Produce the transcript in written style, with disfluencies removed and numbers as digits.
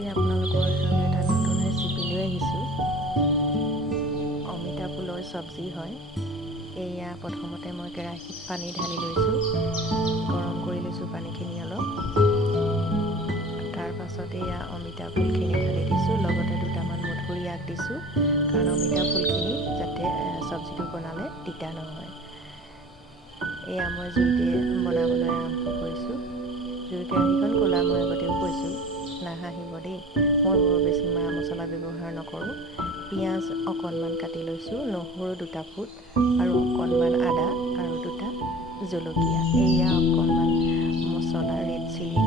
আজি আপোনালোকৰ ওচৰলৈ এটা নতুন ৰেচিপি লৈ আহিছোঁ। অমিতা ফুলৰ চব্জি হয়। এয়া প্ৰথমতে মই কেৰাহীত পানী ঢালি লৈছোঁ, গৰম কৰি লৈছোঁ পানীখিনি অলপ। তাৰ পাছত এয়া অমিতা ফুলখিনি ঢালি দিছোঁ, লগতে দুটামান মধুৰি আগ দিছোঁ, কাৰণ অমিতা ফুলখিনি যাতে চব্জিটো বনালে তিতা নহয়। এয়া মই জুইতে বনাবলৈ আৰম্ভ কৰিছোঁ। জুইৰ কেৰাহীখন ক'লা মই আগতেও কৈছোঁ, নাহাঁহিব দেই। মই বৰ বেছি মা মছলা ব্যৱহাৰ নকৰোঁ। পিঁয়াজ অকণমান কাটি লৈছোঁ, নহৰু 2টা ফুট আৰু অকণমান আদা আৰু 2টা জলকীয়া। এয়া অকণমান মছলা ৰেড চিলি